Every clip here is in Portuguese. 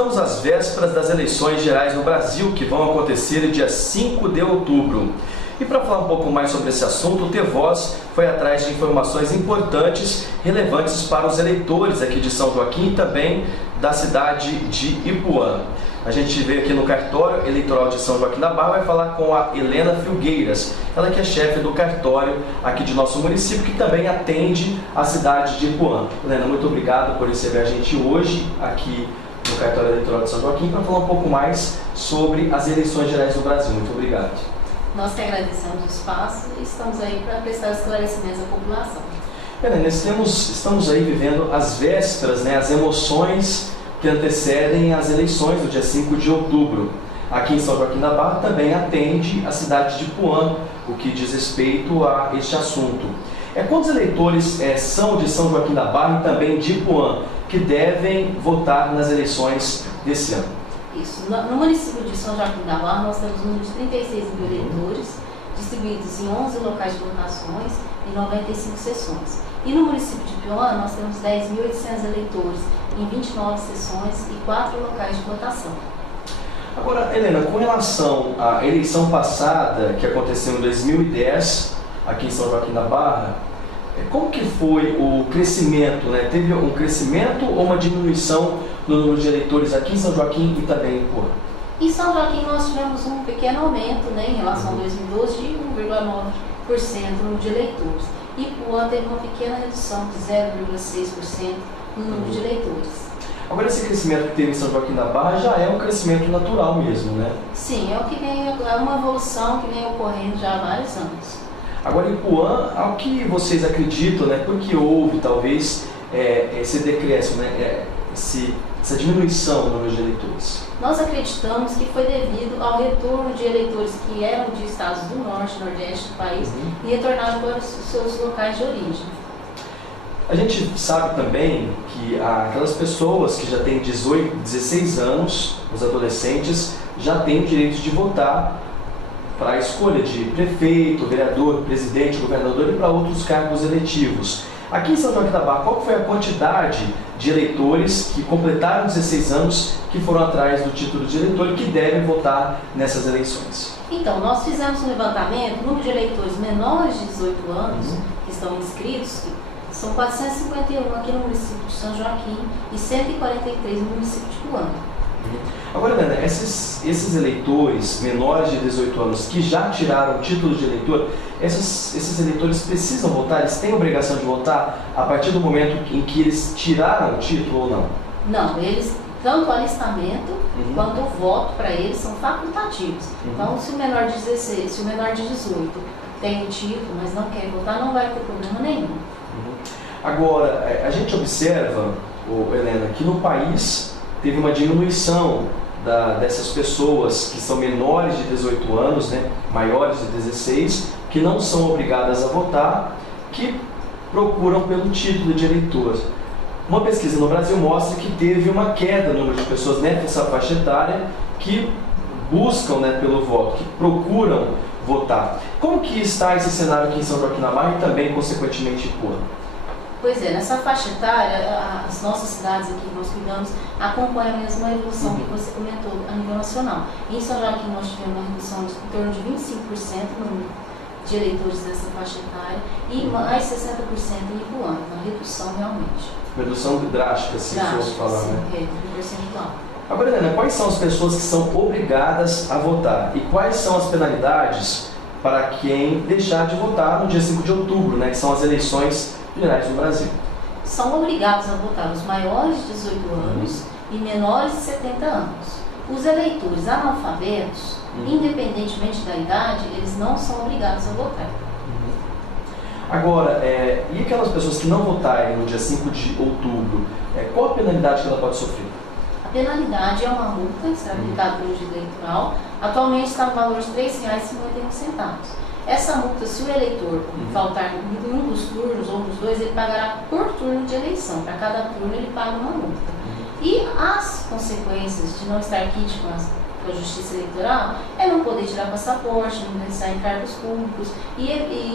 Estamos às vésperas das eleições gerais no Brasil, que vão acontecer dia 5 de outubro. E para falar um pouco mais sobre esse assunto, o T-Voz foi atrás de informações importantes, relevantes para os eleitores aqui de São Joaquim e também da cidade de Ipuã. A gente veio aqui no cartório eleitoral de São Joaquim da Barra, vai falar com a Helena Filgueiras, ela que é chefe do cartório aqui de nosso município, que também atende a cidade de Ipuã. Helena, muito obrigado por receber a gente hoje aqui no cartório eleitoral de São Joaquim para falar um pouco mais sobre as eleições gerais do Brasil. Muito obrigado. Nós que agradecemos o espaço e estamos aí para prestar esclarecimentos à população. Helena, estamos aí vivendo as vésperas, as emoções que antecedem as eleições do dia 5 de outubro. Aqui em São Joaquim da Barra também atende a cidade de Ipuã, o que diz respeito a este assunto. Quantos eleitores são de São Joaquim da Barra e também de Ipuã que devem votar nas eleições desse ano? Isso. No município de São Joaquim da Barra, nós temos um número de 36 mil eleitores, distribuídos em 11 locais de votações e 95 sessões. E no município de Ipuã, nós temos 10.800 eleitores em 29 sessões e 4 locais de votação. Agora, Helena, com relação à eleição passada, que aconteceu em 2010, aqui em São Joaquim da Barra, como que foi o crescimento? Teve um crescimento ou uma diminuição no número de eleitores aqui em São Joaquim e também em Ipuã? Em São Joaquim nós tivemos um pequeno aumento em relação a 2012 de 1,9% no número de eleitores. Ipuã teve uma pequena redução de 0,6% no número de eleitores. Agora, esse crescimento que teve em São Joaquim da Barra já é um crescimento natural mesmo, né? Sim, é uma evolução que vem ocorrendo já há vários anos. Agora, em Ipuã, ao que vocês acreditam, por que houve talvez esse decréscimo, essa diminuição no número de eleitores? Nós acreditamos que foi devido ao retorno de eleitores que eram de estados do norte e nordeste do país e retornaram para os seus locais de origem. A gente sabe também que aquelas pessoas que já têm 18, 16 anos, os adolescentes, já têm o direito de votar para a escolha de prefeito, vereador, presidente, governador e para outros cargos eletivos. Aqui em São Joaquim da Barra, qual foi a quantidade de eleitores que completaram 16 anos, que foram atrás do título de eleitor e que devem votar nessas eleições? Então, nós fizemos um levantamento, o número de eleitores menores de 18 anos que estão inscritos, são 451 aqui no município de São Joaquim e 143 no município de Ipuã. Agora, Helena, esses eleitores menores de 18 anos que já tiraram o título de eleitor, esses eleitores precisam votar? Eles têm obrigação de votar a partir do momento em que eles tiraram o título ou não? Não, eles, tanto o alistamento quanto o voto para eles são facultativos. Então, se o menor de 16, se o menor de 18 tem o título, mas não quer votar, não vai ter problema nenhum. Agora, a gente observa, Helena, que no país teve uma diminuição dessas pessoas que são menores de 18 anos, maiores de 16, que não são obrigadas a votar, que procuram pelo título de eleitor. Uma pesquisa no Brasil mostra que teve uma queda no número de pessoas nessa faixa etária que buscam pelo voto, que procuram votar. Como que está esse cenário aqui em São Joaquim da Barra e também, consequentemente, em Ipuã? Pois é, nessa faixa etária, as nossas cidades aqui que nós cuidamos acompanham a mesma evolução que você comentou a nível nacional. Em São Joaquim nós tivemos uma redução de em torno de 25% no número de eleitores dessa faixa etária e mais 60% em Ipuã, uma redução realmente. Redução drástica, se fosse falar, sim, percentual. Agora, Helena, quais são as pessoas que são obrigadas a votar e quais são as penalidades para quem deixar de votar no dia 5 de outubro, que são as eleições gerais no Brasil? São obrigados a votar os maiores de 18 anos e menores de 70 anos. Os eleitores analfabetos, independentemente da idade, eles não são obrigados a votar. Agora, e aquelas pessoas que não votarem no dia 5 de outubro, qual a penalidade que ela pode sofrer? A penalidade é uma multa que será aplicada pelo juiz eleitoral, atualmente está no valor de R$ 3,51. Essa multa, se o eleitor faltar em um dos turnos ou nos dois, ele pagará por turno de eleição. Para cada turno ele paga uma multa. E as consequências de não estar quite com a justiça eleitoral é não poder tirar passaporte, não ingressar em cargos públicos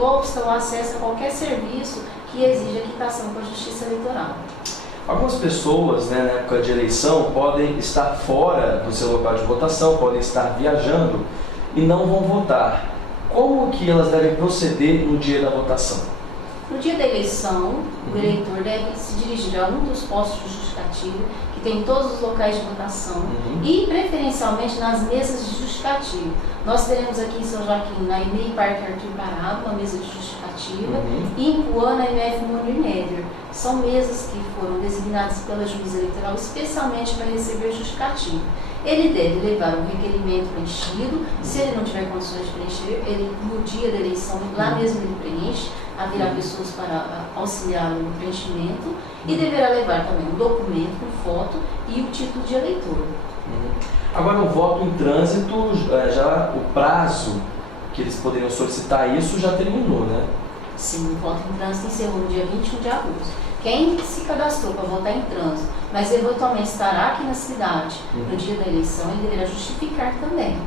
ou obstar o acesso a qualquer serviço que exija quitação com a justiça eleitoral. Algumas pessoas, né, na época de eleição, podem estar fora do seu local de votação, podem estar viajando e não vão votar. Como que elas devem proceder no dia da votação? No dia da eleição, o eleitor deve se dirigir a um dos postos de justificativa que tem em todos os locais de votação e, preferencialmente, nas mesas de justificativa. Nós teremos aqui em São Joaquim, na EMEI Parque Arthur Parado, uma mesa de justificativa, e em Puã, na MF Monir Neder. São mesas que foram designadas pela juíza eleitoral especialmente para receber justificativa. Ele deve levar um requerimento preenchido. Se ele não tiver condições de preencher, ele, no dia da eleição, lá mesmo ele preenche. Haverá pessoas para auxiliá-lo no preenchimento e deverá levar também um documento com foto e o título de eleitor. Agora, o voto em trânsito, já o prazo que eles poderiam solicitar isso já terminou, né? Sim, o voto em trânsito encerrou no dia 21 de agosto. Quem se cadastrou para votar em trânsito, mas eventualmente estará aqui na cidade no dia da eleição, ele deverá justificar também.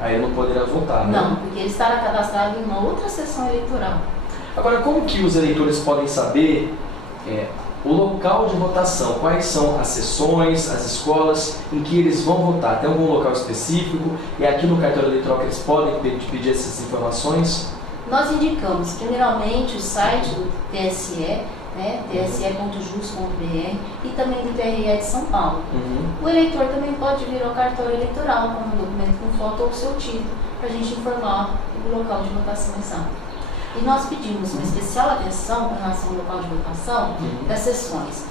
Aí ele não poderá votar, né? Não, porque ele estará cadastrado em uma outra sessão eleitoral. Agora, como que os eleitores podem saber o local de votação? Quais são as sessões, as escolas em que eles vão votar? Tem algum local específico? É aqui no cartório eleitoral que eles podem pedir essas informações? Nós indicamos, primeiramente, o site do TSE, né, tse.jus.br, e também do TRE de São Paulo. O eleitor também pode vir ao cartório eleitoral com um documento com foto ou seu título, para a gente informar o local de votação exato. E nós pedimos uma especial atenção com relação ao local de votação das sessões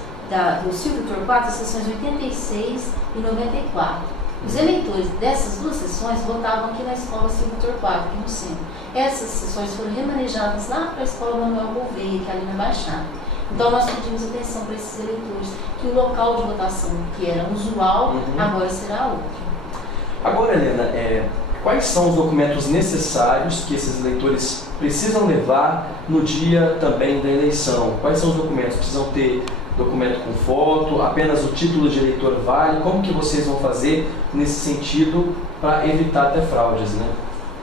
do Silvio Torquato, as sessões 86 e 94. Os eleitores dessas duas sessões votavam aqui na escola Silvio Torquato, aqui no centro. Essas sessões foram remanejadas lá para a escola Manuel Gouveia, que é ali na Baixada. Então nós pedimos atenção para esses eleitores, que o local de votação que era usual, agora será outro. Agora, Helena, quais são os documentos necessários que esses eleitores precisam levar no dia também da eleição? Quais são os documentos? Precisam ter documento com foto, apenas o título de eleitor vale? Como que vocês vão fazer nesse sentido para evitar até fraudes, né?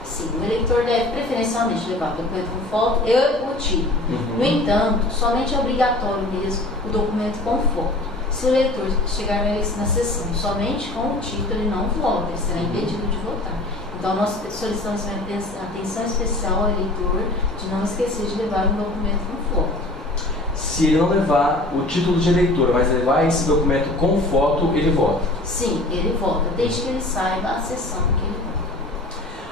Sim, o eleitor deve preferencialmente levar o documento com foto e o título. No entanto, somente é obrigatório mesmo o documento com foto. Se o eleitor chegar na sessão somente com o título, ele não vota, ele será impedido de votar. Então, nós solicitamos atenção especial ao eleitor de não esquecer de levar um documento com foto. Se ele não levar o título de eleitor, mas levar esse documento com foto, ele vota? Sim, ele vota, desde que ele saiba a sessão que ele vota.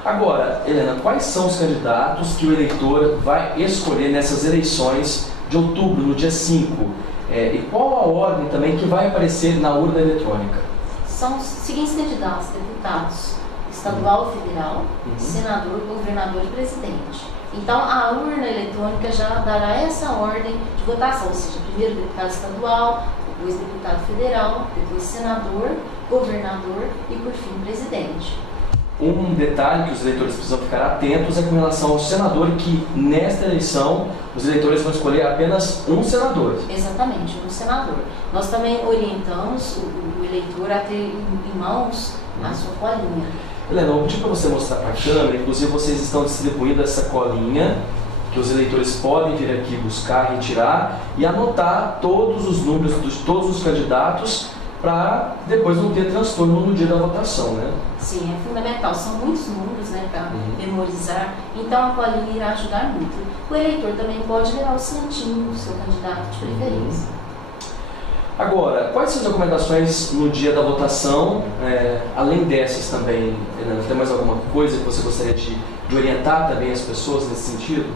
Agora, Helena, quais são os candidatos que o eleitor vai escolher nessas eleições de outubro, no dia 5? E qual a ordem também que vai aparecer na urna eletrônica? São os seguintes candidatos: deputados estadual e federal, senador, governador e presidente. Então, a urna eletrônica já dará essa ordem de votação, ou seja, primeiro deputado estadual, depois deputado federal, depois senador, governador e, por fim, presidente. Um detalhe que os eleitores precisam ficar atentos é com relação ao senador, que nesta eleição os eleitores vão escolher apenas um senador. Exatamente, um senador. Nós também orientamos o eleitor a ter em mãos a sua colinha. Helena, eu vou pedir para você mostrar para a câmera, inclusive vocês estão distribuindo essa colinha, que os eleitores podem vir aqui buscar, retirar e anotar todos os números de todos os candidatos, para depois não ter transtorno no dia da votação, né? Sim, é fundamental. São muitos números, né, para memorizar. Então a colinha irá ajudar muito. O eleitor também pode levar o santinho do seu candidato de preferência. Agora, quais são as recomendações no dia da votação? Além dessas também, Helena, tem mais alguma coisa que você gostaria de orientar também as pessoas nesse sentido?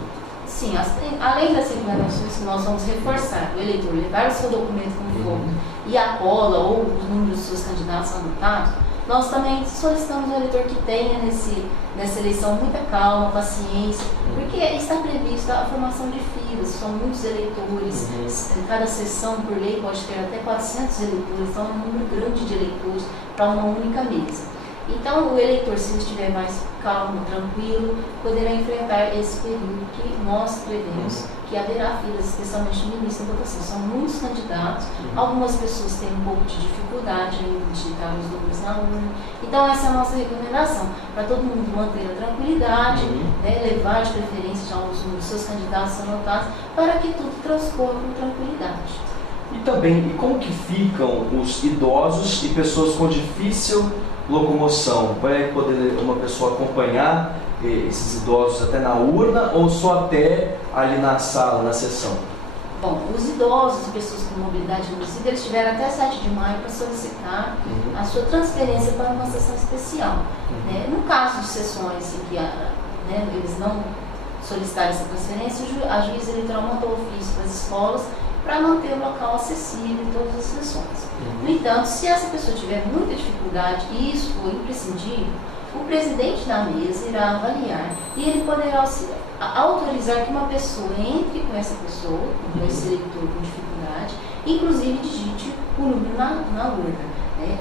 Sim, além das recomendações que nós vamos reforçar, o eleitor levar o seu documento com foto e a cola ou os números dos seus candidatos anotados, nós também solicitamos ao eleitor que tenha nessa eleição muita calma, paciência, porque está prevista a formação de filas, são muitos eleitores, cada sessão por lei pode ter até 400 eleitores, então é um número grande de eleitores para uma única mesa. Então, o eleitor, se ele estiver mais calmo, tranquilo, poderá enfrentar esse período que nós prevemos que haverá filas, especialmente no início da votação. São muitos candidatos, algumas pessoas têm um pouco de dificuldade em digitar os números na urna. Então, essa é a nossa recomendação, para todo mundo manter a tranquilidade, né, levar de preferência já os números dos seus candidatos anotados, para que tudo transcorra com tranquilidade. E também, e como que ficam os idosos e pessoas com difícil locomoção? Vai poder uma pessoa acompanhar esses idosos até na urna ou só até ali na sala, na sessão? Bom, os idosos e pessoas com mobilidade reduzida, eles tiveram até 7 de maio para solicitar a sua transferência para uma sessão especial. No caso de sessões em que eles não solicitaram essa transferência, a juíza eleitoral mandou ofício para as escolas para manter o local acessível em todas as sessões. No entanto, se essa pessoa tiver muita dificuldade e isso for imprescindível, o presidente da mesa irá avaliar e ele poderá autorizar que uma pessoa entre com essa pessoa, com esse eleitor com dificuldade, inclusive digite o número na urna.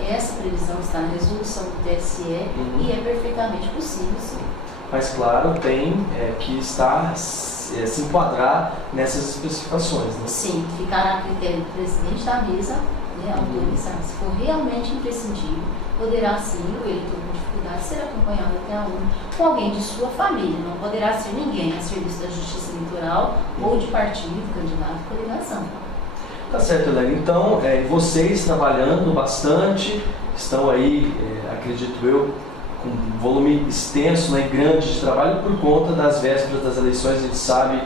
Essa previsão está na resolução do TSE e é perfeitamente possível, sim. Mas, claro, tem que se enquadrar nessas especificações, né? Sim, ficará a critério do presidente da mesa autorizar. Se for realmente imprescindível, poderá sim o eleitor com dificuldade ser acompanhado até a urna com alguém de sua família. Não poderá ser ninguém a serviço da Justiça Eleitoral ou de partido, candidato, coligação. Tá certo, Elaine. Então, vocês trabalhando bastante, estão aí, acredito eu, com um volume extenso, grande de trabalho por conta das vésperas das eleições. A gente sabe,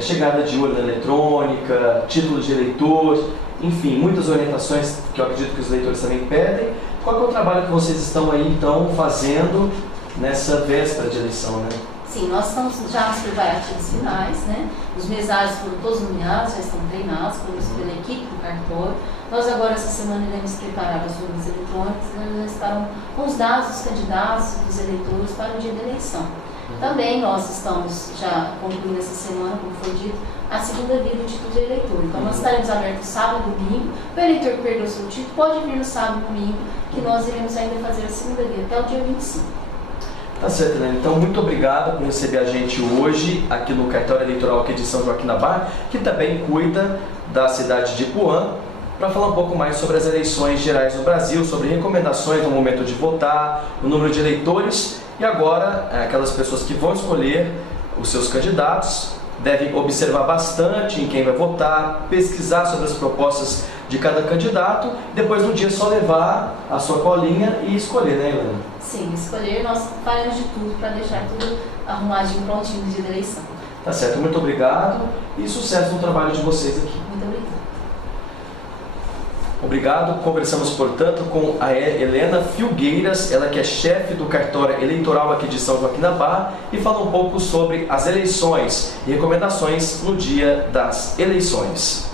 chegada de urna eletrônica, título de eleitor, enfim, muitas orientações que eu acredito que os eleitores também pedem. Qual é o trabalho que vocês estão aí, então, fazendo nessa véspera de eleição, né? Sim, nós estamos já nos preparativos finais, Os mesários foram todos nomeados, já estão treinados pela equipe do cartório. Nós agora, essa semana, iremos preparar as urnas eletrônicas, elas estarão com os dados dos candidatos e dos eleitores para o dia da eleição. Também nós estamos já concluindo essa semana, como foi dito, a segunda via do título de eleitor. Então nós estaremos abertos sábado e domingo. O eleitor que perdeu o seu título pode vir no sábado e domingo, que nós iremos ainda fazer a segunda via até o dia 25. Tá certo, né? Então, muito obrigado por receber a gente hoje aqui no Cartório Eleitoral aqui de São Joaquim da Barra, que também cuida da cidade de Ipuã, para falar um pouco mais sobre as eleições gerais no Brasil, sobre recomendações no momento de votar, o número de eleitores e agora aquelas pessoas que vão escolher os seus candidatos devem observar bastante em quem vai votar, pesquisar sobre as propostas de cada candidato, depois no dia só levar a sua colinha e escolher, né, Helena? Sim, escolher, nós faremos de tudo para deixar tudo arrumadinho, prontinho no dia da eleição. Tá certo, muito obrigado e sucesso no trabalho de vocês aqui. Muito obrigada. Obrigado. Conversamos, portanto, com a Helena Filgueiras, ela que é chefe do cartório eleitoral aqui de São Joaquim da Barra e fala um pouco sobre as eleições e recomendações no dia das eleições.